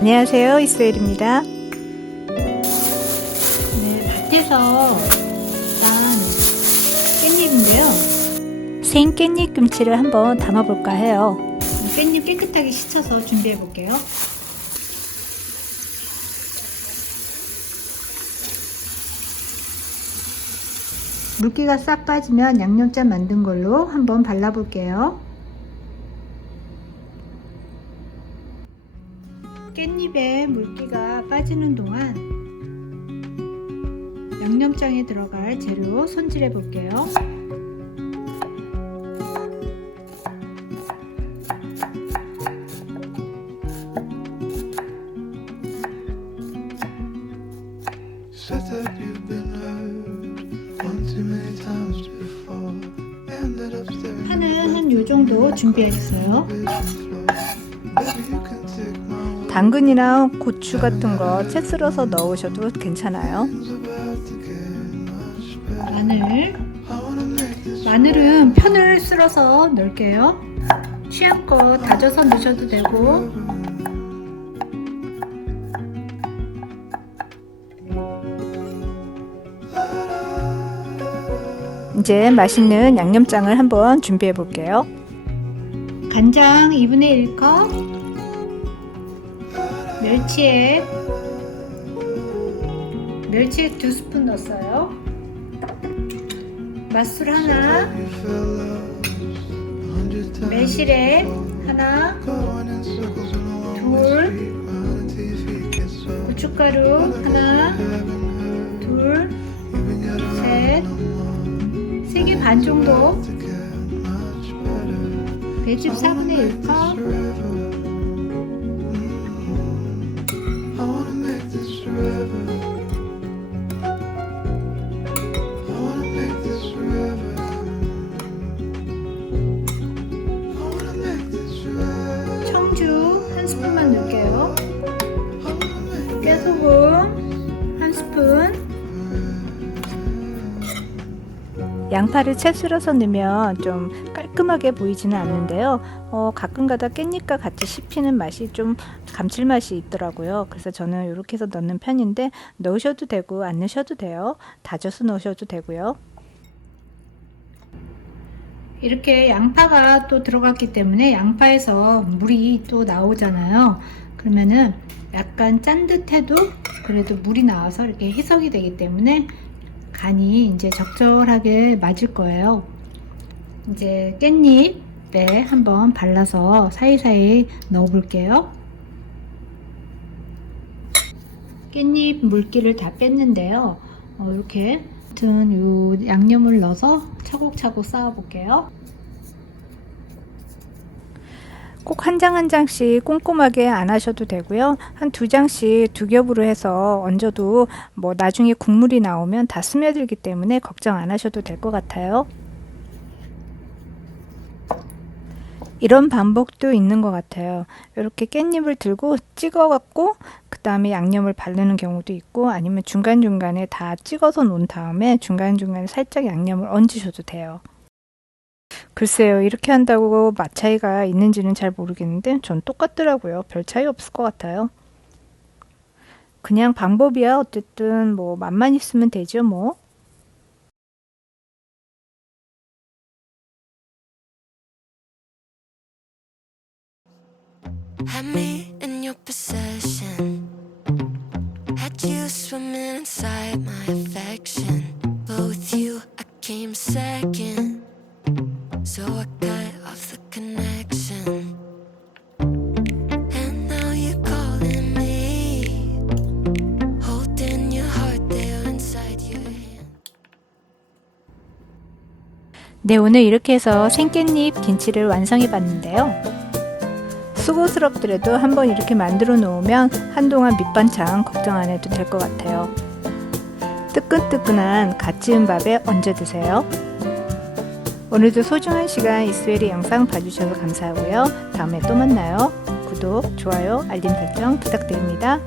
안녕하세요, 이스웰입니다. 네, 밭에서 난 깻잎인데요. 생 깻잎 김치를 한번 담아볼까 해요. 깻잎 깨끗하게 씻어서 준비해 볼게요. 물기가 싹 빠지면 양념장 만든 걸로 한번 발라볼게요. 깻잎에 물기가 빠지는 동안 양념장에 들어갈 재료 손질해 볼게요. 파는 한 요정도 준비했어요. 당근이나 고추 같은 거 채 썰어서 넣으셔도 괜찮아요. 마늘은 편을 쓸어서 넣을게요. 취향껏 다져서 넣으셔도 되고, 이제 맛있는 양념장을 한번 준비해 볼게요. 간장 2분의 1컵, 멸치액 2스푼 넣었어요. 맛술 하나, 매실액 하나, 둘, 고춧가루 하나, 둘, 셋, 3개 반 정도, 배즙 4분의 1컵, 청주 1스푼만 넣을게요. 깨소금 1스푼, 양파를 채 썰어서 넣으면 좀 깔끔하게 보이지는 않는데요. 가끔가다 깻잎과 같이 씹히는 맛이 좀 감칠맛이 있더라고요. 그래서 저는 이렇게 해서 넣는 편인데 넣으셔도 되고 안 넣으셔도 돼요. 다져서 넣으셔도 되고요. 이렇게 양파가 또 들어갔기 때문에 양파에서 물이 또 나오잖아요. 그러면은 약간 짠 듯해도 그래도 물이 나와서 이렇게 희석이 되기 때문에 간이 이제 적절하게 맞을 거예요. 이제 깻잎에 한번 발라서 사이사이 넣어 볼게요. 깻잎 물기를 다 뺐는데요. 이렇게 같은 요 양념을 넣어서 차곡차곡 쌓아 볼게요. 꼭 한 장 한 장씩 꼼꼼하게 안 하셔도 되고요. 한 2장씩 2겹으로 해서 얹어도 뭐 나중에 국물이 나오면 다 스며들기 때문에 걱정 안 하셔도 될 것 같아요. 이런 방법도 있는 것 같아요. 이렇게 깻잎을 들고 찍어 갖고 그 다음에 양념을 바르는 경우도 있고, 아니면 중간중간에 다 찍어서 놓은 다음에 중간중간에 살짝 양념을 얹으셔도 돼요. 글쎄요, 이렇게 한다고 맛 차이가 있는지는 잘 모르겠는데 전 똑같더라고요. 별 차이 없을 것 같아요. 그냥 방법이야. 어쨌든 뭐 맛만 있으면 되죠 뭐. Had me in your possession, had you swimming inside my affection, but with you I came second, so I cut off the connection, and now you're calling me, holding your heart there inside your hand. 네, 오늘 이렇게 해서 생깻잎 김치를 완성해 봤는데요. 수고스럽더라도 한번 이렇게 만들어 놓으면 한동안 밑반찬 걱정 안 해도 될 것 같아요. 뜨끈뜨끈한 갓 지은 밥에 얹어 드세요. 오늘도 소중한 시간 이스웰의 영상 봐주셔서 감사하고요. 다음에 또 만나요. 구독, 좋아요, 알림 설정 부탁드립니다.